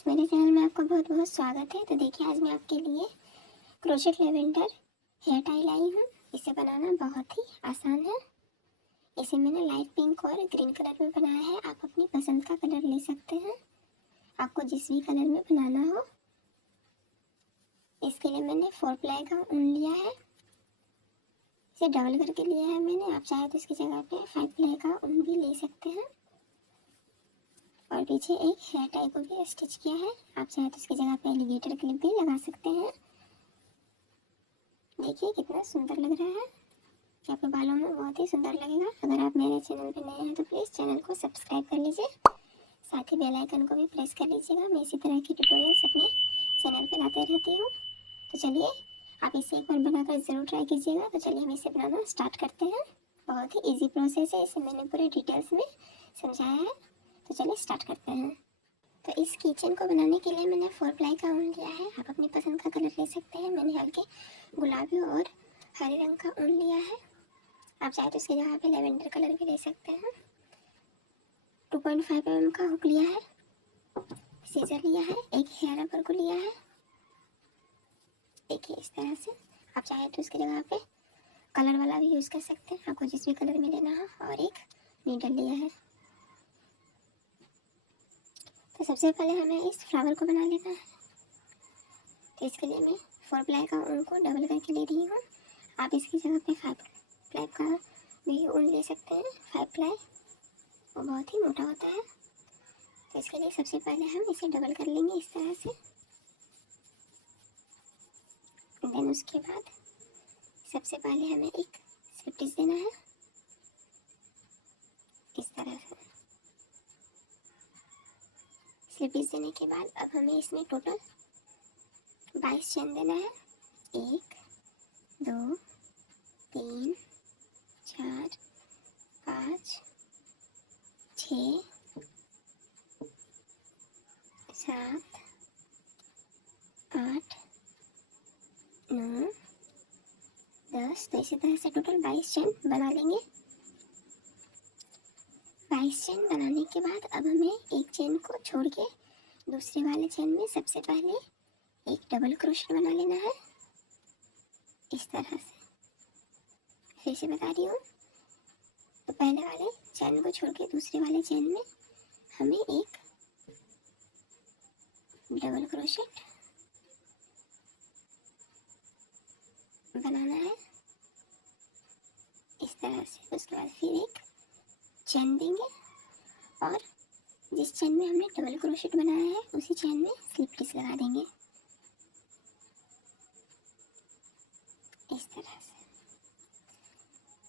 Friends, मेरे channel में आपका बहुत बहुत स्वागत है। तो देखिए, आज मैं आपके लिए क्रोशेट लेवेंडर हेयर टाई लाई हूँ। इसे बनाना बहुत ही आसान है। इसे मैंने लाइट पिंक और ग्रीन कलर में बनाया है। आप अपनी पसंद का कलर ले सकते हैं, आपको जिस भी कलर में बनाना हो। इसके लिए मैंने 4 प्लाई का ऊन लिया है, इसे डबल करके लिया है मैंने। आप चाहे तो इसकी जगह पे 5 प्लाई का ऊन भी ले सकते हैं। और पीछे एक हेयर टाई को भी स्टिच किया है। आप चाहे तो इसकी जगह पे एलिगेटर क्लिप भी लगा सकते हैं। देखिए कितना सुंदर लग रहा है, आपके बालों में बहुत ही सुंदर लगेगा। अगर आप मेरे चैनल पे नए हैं तो प्लीज़ चैनल को सब्सक्राइब कर लीजिए, साथ ही बेल आइकन को भी प्रेस कर लीजिएगा। मैं इसी तरह की ट्यूटोरियल्स अपने चैनल पे लाते रहती हूँ। तो चलिए, आप इसे एक बार बनाकर ज़रूर ट्राई कीजिएगा। तो चलिए हम इसे बनाना स्टार्ट करते हैं। बहुत ही ईजी प्रोसेस है, इसे मैंने पूरे डिटेल्स में समझाया है। तो चलिए स्टार्ट करते हैं। तो इस किचन को बनाने के लिए मैंने 4 प्लाई का ऊन लिया है। आप अपनी पसंद का कलर ले सकते हैं। मैंने हल्के गुलाबी और हरे रंग का ऊन लिया है। आप चाहे तो इसकी जगह पे लेवेंडर कलर भी ले सकते हैं। 2.5 mm का हुक लिया है, सीजर लिया है, एक हेयर रबर को लिया है। देखिए इस तरह से। आप चाहे तो इसकी जगह पे कलर वाला भी यूज़ कर सकते हैं, आपको जिस भी कलर में लेना हो। और एक नीडल लिया है। तो सबसे पहले हमें इस फ्लावर को बना लेना है। तो इसके लिए मैं 4 प्लाई का ऊन को डबल करके ले रही हूँ। आप इसकी जगह पे 5 प्लाई का भी ऊन ले सकते हैं। 5 प्लाई वो बहुत ही मोटा होता है। तो इसके लिए सबसे पहले हम इसे डबल कर लेंगे इस तरह से। देन उसके बाद सबसे पहले हमें एक स्लिप स्टिच देना है इस तरह से। स्लिप स्टिच देने के बाद अब हमें इसमें टोटल 22 चेन देना है। 1 2 3 4 5 6 7 8 9 10। तो इसी तरह से टोटल 22 चेन बना लेंगे। 22 चेन बनाने के बाद अब हमें एक चेन को छोड़ के दूसरे वाले चेन में सबसे पहले एक डबल क्रोशेट बना लेना है इस तरह से। फिर से बता रही हूँ, तो पहले वाले चेन को छोड़ के दूसरे वाले चेन में हमें एक डबल क्रोशेट बनाना है इस तरह से। उसके बाद फिर एक चेन देंगे और जिस चेन में हमने डबल क्रोशेट बनाया है उसी चेन में स्लिप स्टिच लगा देंगे इस तरह से।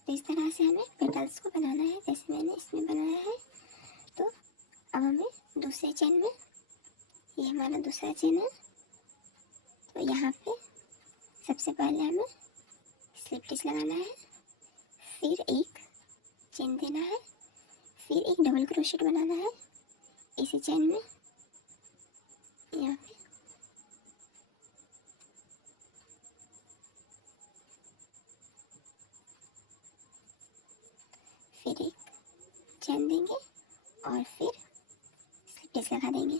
तो इस तरह से हमें पेटल्स को बनाना है जैसे मैंने इसमें बनाया है। तो अब हमें दूसरे चेन में, ये हमारा दूसरा चेन है, तो यहाँ पे सबसे पहले हमें स्लिप स्टिच लगाना है, फिर एक चेन देना है, फिर एक डबल क्रोशेट बनाना है इसी चेन में यहाँ पे। फिर एक चेन देंगे और फिर स्लिप स्टिच लगा देंगे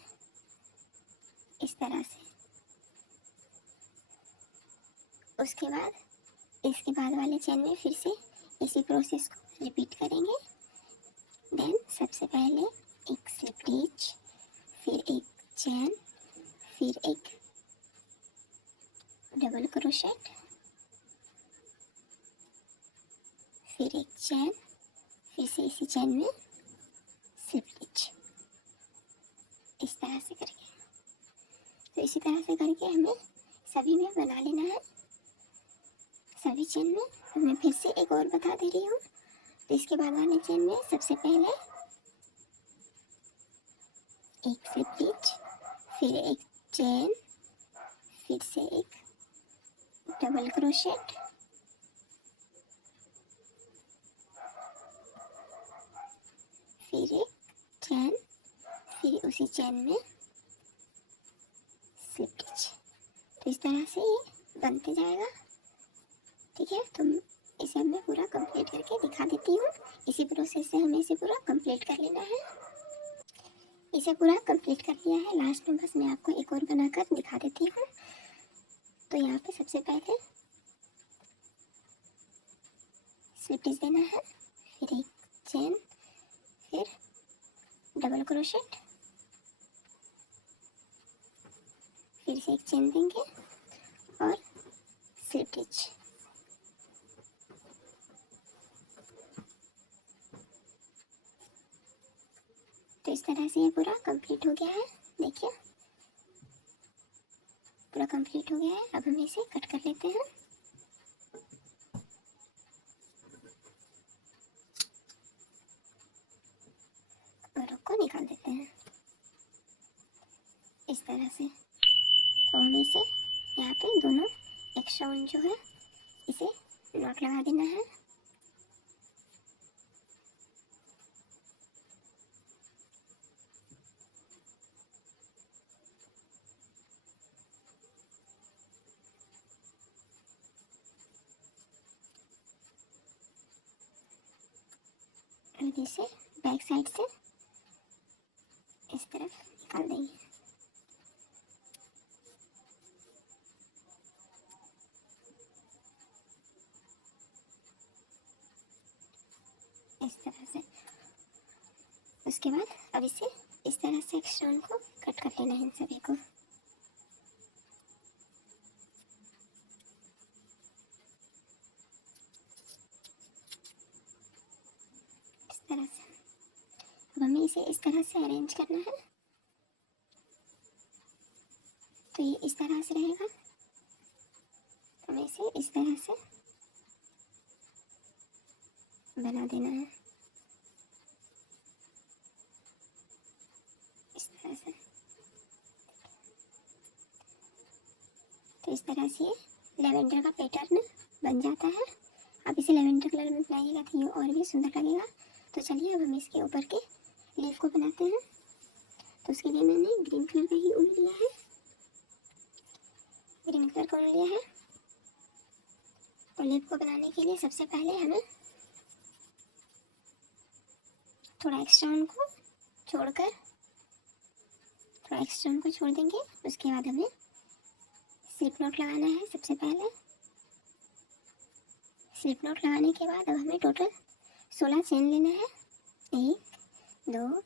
इस तरह से। उसके बाद इसके बाद वाले चेन में फिर से इसी प्रोसेस को रिपीट करेंगे। देन सबसे पहले एक स्लिप स्टिच, फिर एक चेन, फिर एक डबल क्रोशेट, फिर एक चेन, फिर से इसी चेन में स्लिप स्टिच इस तरह से करके। तो इसी तरह से करके हमें सभी में बना लेना है, सभी चेन में। तो मैं फिर से एक और बता दे रही हूँ। तो इसके बाद वाले चेन में सबसे पहले एक स्लिप स्टिच, फिर एक चेन, फिर से एक डबल क्रोशेट, फिर एक चेन, फिर उसी चेन में स्लिप स्टिच। तो इस तरह से ये बनते जाएगा। ठीक है, तो इसे मैं पूरा कंप्लीट करके दिखा देती हूँ। इसी प्रोसेस से हमें इसे पूरा कंप्लीट कर लेना है। इसे पूरा कंप्लीट कर लिया है। लास्ट में बस मैं आपको एक और बनाकर दिखा देती हूँ। तो यहाँ पे सबसे पहले स्लिप स्टिच देना है, फिर एक चेन, फिर डबल क्रोशेट, फिर से एक चेन देंगे और स्लिप स्टिच। तो इस तरह से ये पूरा कंप्लीट हो गया है। देखिए पूरा कंप्लीट हो गया है। अब हम इसे कट कर लेते हैं। और रुक को निकाल देते हैं इस तरह से। तो हमें इसे यहाँ पे दोनों एक्स्ट्रा ऊन जो है इसे नॉट लगा देना है। और इसे बैक साइड से इस तरफ निकाल देंगे। इस तरह से। उसके बाद अब इसे इस तरह से एक्स्ट्रा ऊन को कट कर लेना है इन सभी को। इस तरह से। अब हमें इसे इस तरह से अरेंज करना है। तो ये इस तरह से रहेगा। हमें इसे इस तरह से बना देना है, इस तरह से। तो इस तरह से ये लेवेंडर का पैटर्न बन जाता है। आप इसे लेवेंडर कलर में बनाइएगा तो ये और भी सुंदर लगेगा। तो चलिए अब हम इसके ऊपर के लीफ को बनाते हैं। तो उसके लिए मैंने ग्रीन कलर का ही ऊन लिया है, ग्रीन कलर का ऊन लिया है। तो लीफ को बनाने के लिए सबसे पहले हमें थोड़ा एक्स्ट्रा ऊन को छोड़कर, थोड़ा एक्स्ट्रा ऊन को छोड़ देंगे। उसके बाद हमें स्लिप नॉट लगाना है। सबसे पहले स्लिप नॉट लगाने के बाद अब हमें टोटल 16 चेन लेना है। 1 2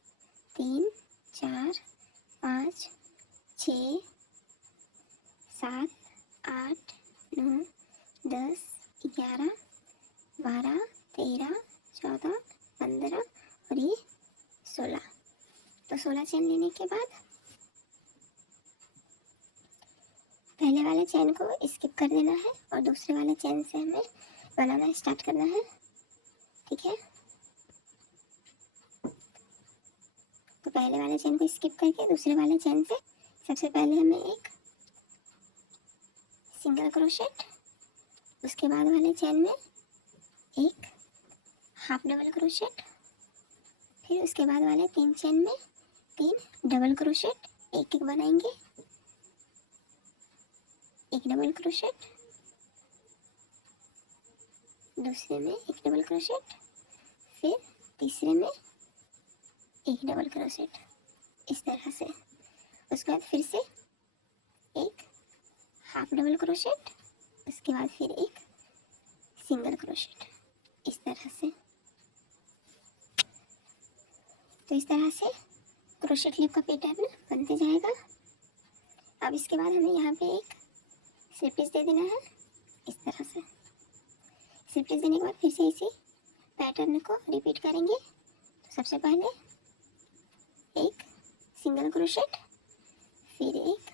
3 4 5 6 7 8 9 10 11 12 13 14 15 और ये 16। तो 16 चेन लेने के बाद पहले वाले चेन को स्किप कर देना है और दूसरे वाले चेन से हमें बनाना स्टार्ट करना है। ठीक है। तो पहले वाले चेन को स्किप करके दूसरे वाले चेन से सबसे पहले हमें एक सिंगल क्रोशेट, उसके बाद वाले चेन में एक हाफ डबल क्रोशेट, फिर उसके बाद वाले 3 चेन में 3 डबल क्रोशेट, एक एक बनाएंगे, एक डबल क्रोशेट, दूसरे में एक डबल क्रोशेट, फिर तीसरे में एक डबल क्रोशेट, इस तरह से। उसके बाद फिर से एक हाफ डबल क्रोशेट, उसके बाद फिर एक सिंगल क्रोशेट, इस तरह से। तो इस तरह से क्रोशेट लीफ का पैटर्न बनते जाएगा। अब इसके बाद हमें यहाँ पे एक स्लिप स्टिच दे देना है, इस तरह से। स्लिप स्टिच देने के बाद फिर से इसी पैटर्न को रिपीट करेंगे। तो सबसे पहले एक सिंगल क्रोशेट, फिर एक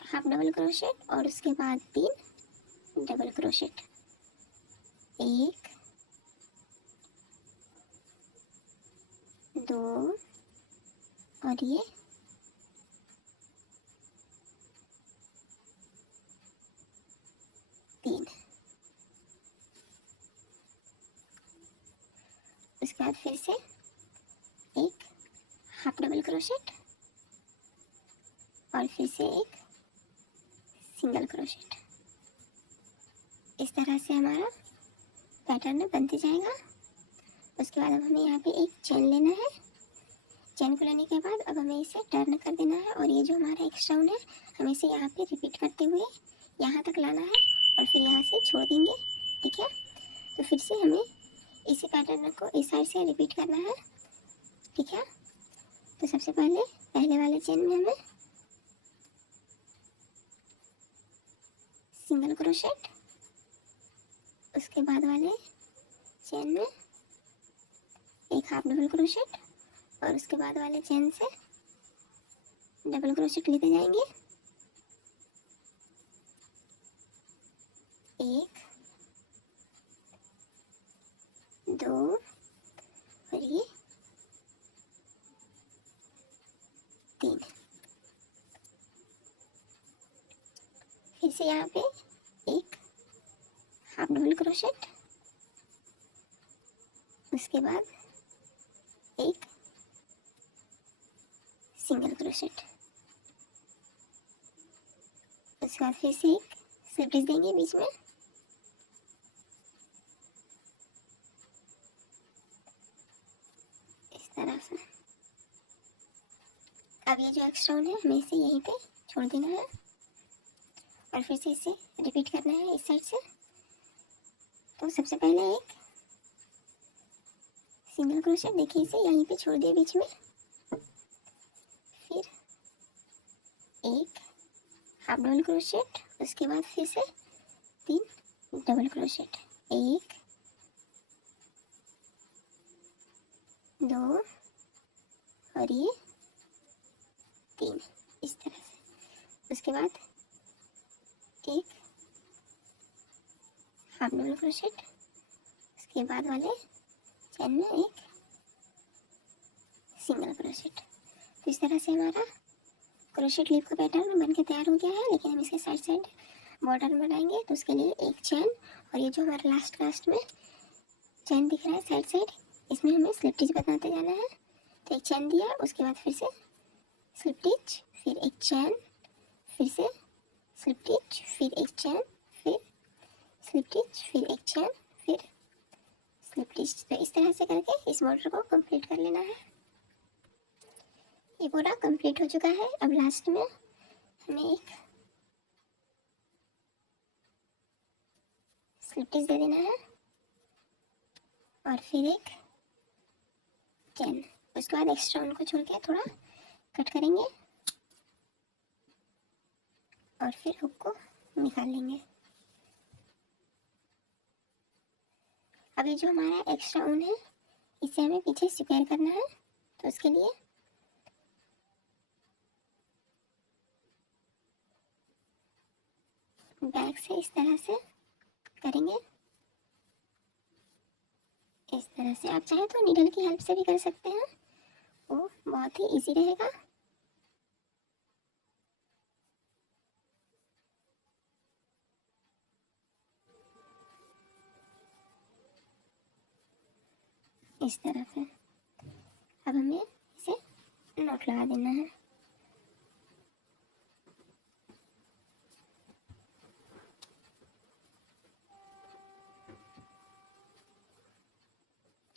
हाफ डबल क्रोशेट और उसके बाद 3 डबल क्रोशेट, 1 2 और ये 3। उसके बाद फिर से एक हाफ डबल क्रोशेट और फिर से एक सिंगल क्रोशेट। इस तरह से हमारा पैटर्न बनते जाएगा। उसके बाद अब हमें यहाँ पे एक चेन लेना है। चेन को लेने के बाद अब हमें इसे टर्न कर देना है और ये जो हमारा एक्स्ट्रा वन है हमें इसे यहाँ पे रिपीट करते हुए यहाँ तक लाना है और फिर यहाँ से छोड़ देंगे। ठीक है, तो फिर से हमें इसी पैटर्न को इस साइड से रिपीट करना है। ठीक है, तो सबसे पहले वाले चेन में हमें सिंगल क्रोशेट, उसके बाद वाले चेन में एक हाफ डबल क्रोशेट और उसके बाद वाले चेन से डबल क्रोशेट लेते जाएंगे। एक, दो और ये तीन। फिर से यहाँ पे एक हाफ डबल क्रोशेट, उसके बाद एक सिंगल क्रोशेट, उसके बाद फिर से एक स्लिप स्टिच देंगे बीच में। इस तरह से अब ये जो एक्स्ट्रा वन है हमें इसे यहीं पे छोड़ देना है और फिर से इसे रिपीट करना है इस साइड से। तो सबसे पहले एक सिंगल क्रोशेट, देखिए इसे यहीं पे छोड़ दिया बीच में। फिर एक हाफ डबल क्रोशेट, उसके बाद फिर से तीन डबल क्रोशेट, एक, दो और ये तीन, इस तरह से। उसके बाद एक हाफ डबल क्रोशेट, उसके बाद वाले चेन में एक सिंगल क्रोशेट। तो इस तरह से हमारा क्रोशेट लीफ का पैटर्न बनके तैयार हो गया है। लेकिन हम इसके साइड साइड बॉर्डर बनाएंगे तो उसके लिए एक चेन और ये जो हमारा लास्ट में चेन दिख रहा है साइड साइड, इसमें हमें स्लिप स्टिच बनाते जाना है। तो एक चेन दिया, उसके बाद फिर से स्लिप स्टिच, फिर एक चेन, फिर से स्लिप स्टिच, फिर एक चेन, फिर स्लिप स्टिच, फिर एक चेन, फिर स्लिप स्टिच। तो इस तरह से करके इस बॉर्डर को कंप्लीट कर लेना है। ये पूरा कंप्लीट हो चुका है। अब लास्ट में हमें एक स्लिप स्टिच दे देना है और फिर एक चेन। उसके बाद एक्स्ट्रा उनको छोड़ के थोड़ा कट करेंगे और फिर हुक को निकाल लेंगे। अब ये जो हमारा एक्स्ट्रा ऊन है इसे हमें पीछे स्क्वायर करना है। तो उसके लिए बैक से इस तरह से करेंगे। इस तरह से आप चाहे तो नीडल की हेल्प से भी कर सकते हैं, वो बहुत ही इजी रहेगा। इस तरह से अब हमें इसे नॉट लगा देना है।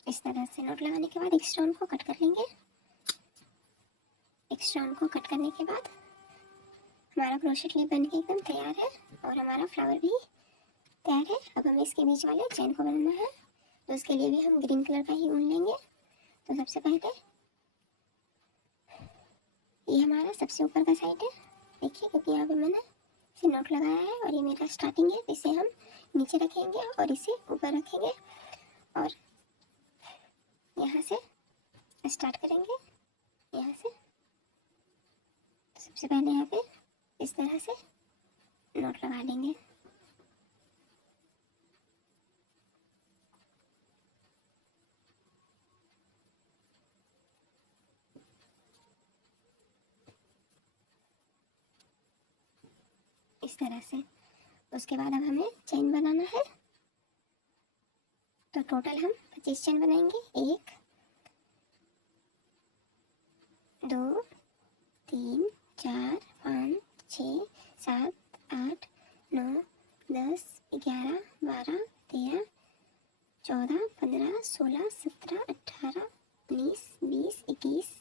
इस तरह से नॉट लगाने के बाद एक्स्ट्रा ऊन को कट कर लेंगे। एक्स्ट्रा ऊन को कट करने के बाद हमारा क्रोशेट लीफ बनके एकदम तैयार है और हमारा फ्लावर भी तैयार है। अब हमें इसके बीच वाले चैन को बनाना है। तो उसके लिए भी हम ग्रीन कलर का ही ऊन लेंगे। तो सबसे पहले ये हमारा सबसे ऊपर का साइड है, देखिए, क्योंकि यहाँ पे मैंने इसे नॉट लगाया है और ये मेरा स्टार्टिंग है। इसे हम नीचे रखेंगे और इसे ऊपर रखेंगे और यहाँ से स्टार्ट करेंगे, यहाँ से। तो सबसे पहले यहाँ पे इस तरह से नॉट लगा लेंगे। इस तरह से उसके बाद अब हमें चेन बनाना है। तो टोटल हम 25 चेन बनाएंगे। 1 2 3 4 5 6 7 8 9 10 11 12 13 14 15 16 17 18 19 20 21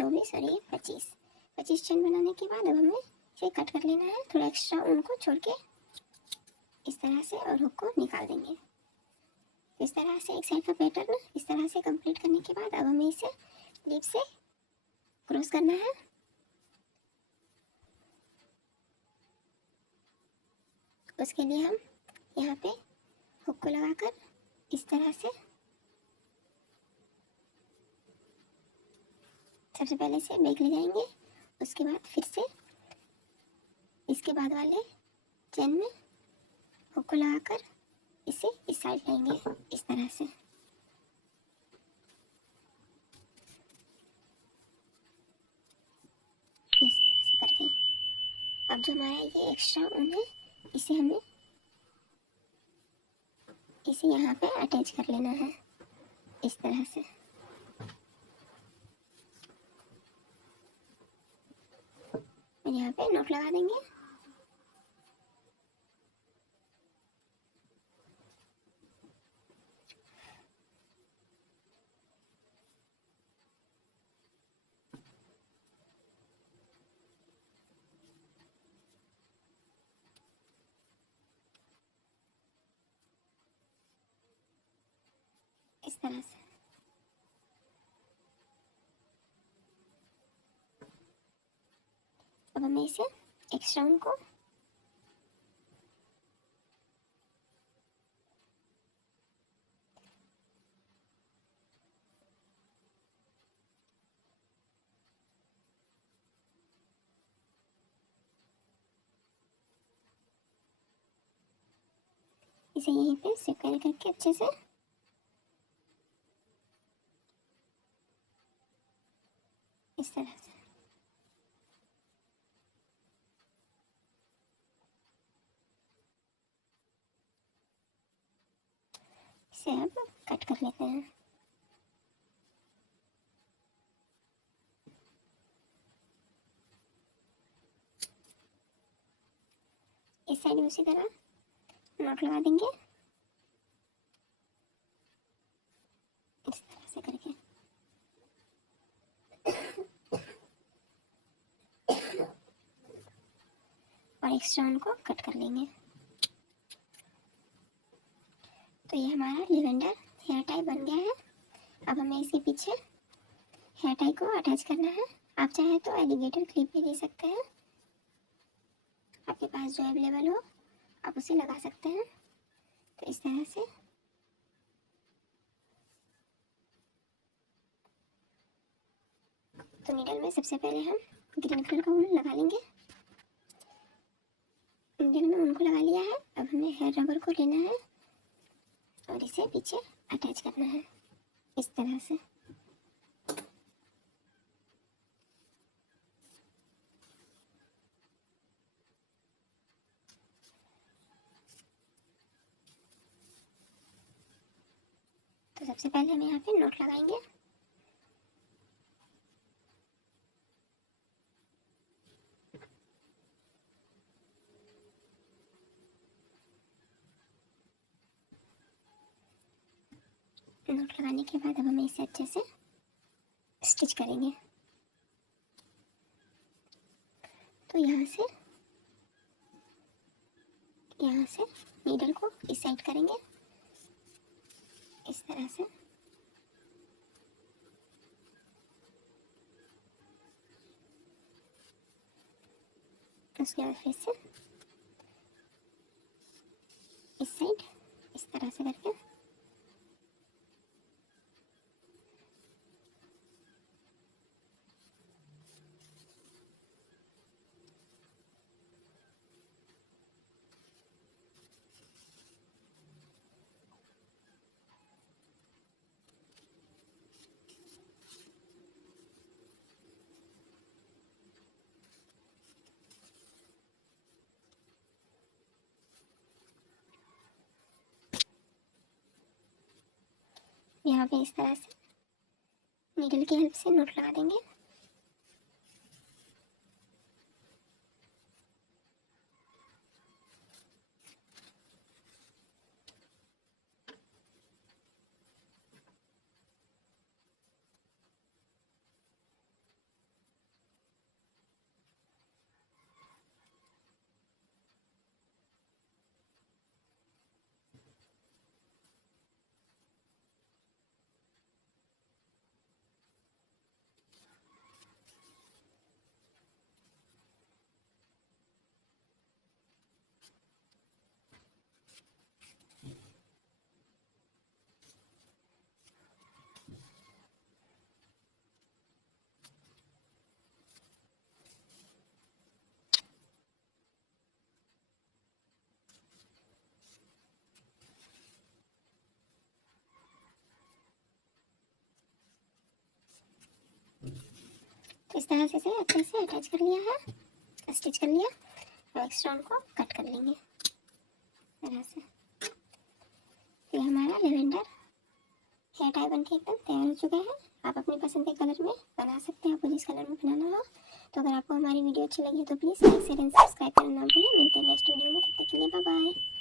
24 और ये 25 चेन बनाने के बाद अब हमें इसे कट कर लेना है, थोड़ा एक्स्ट्रा ऊन को छोड़ के इस तरह से, और हुक को निकाल देंगे। इस तरह से एक साइड का पैटर्न इस तरह से कंप्लीट करने के बाद अब हमें इसे लीफ से क्रॉस करना है। उसके लिए हम यहाँ पे हुक को लगाकर इस तरह से सबसे पहले से बैक ले जाएंगे, उसके बाद फिर से इसके बाद वाले चेन में हुक को लगाकर इसे इस साइड लेंगे इस तरह से। इस तरह से करके अब जो हमारा ये एक्स्ट्रा ऊन है इसे हमें इसे यहाँ पे अटैच कर लेना है इस तरह से। यहाँ पे नोट लगा देंगे। इस तरह से अब हमें इसे एक्स्ट्रा ऊन को इसे यहीं पे सिक्योर करके अच्छे से इस तरह से इसे अब कट कर लेते हैं। इस साइड में उसी तरह नोट लगा देंगे इस तरह से करके। और एक्स्ट्रा ऊन को कट कर लेंगे। तो ये हमारा लिवेंडर हेयर टाई बन गया है। अब हमें इसके पीछे हेयर टाई को अटैच करना है। आप चाहे तो एलिगेटर क्लिप भी दे सकते हैं, आपके पास जो अवेलेबल हो आप उसे लगा सकते हैं। तो इस तरह से तो नीडल में सबसे पहले हम ग्रीन कलर का ऊन लगा लेंगे। नीडल में ऊन को लगा लिया है। अब हमें हेयर रबर को लेना है और इसे पीछे अटैच करना है इस तरह से। तो सबसे पहले हम यहाँ पे नोट लगाएंगे। नोट लगाने के बाद अब हमें इसे अच्छे से स्टिच करेंगे। तो यहाँ से नीडल को इस साइड करेंगे इस तरह से। उसके बाद फिर से इस साइड इस तरह से करके यहाँ पे इस तरह से नीडल की हेल्प से नोट लगा देंगे। तरह से अच्छे से अटैच कर लिया है, स्टिच कर लिया। अब एक्स्ट्रा को कट कर लेंगे तरह से। ये हमारा लेवेंडर हेयर टाई बनके एकदम तैयार हो चुका है। आप अपनी पसंद के कलर में बना सकते हैं, आपको जिस कलर में बनाना हो। तो अगर आपको हमारी वीडियो अच्छी लगी तो please like share and subscribe करना ना भूलें। मिलते हैं नेक्स्ट वीडियो में, तब तक के लिए बाय बाय।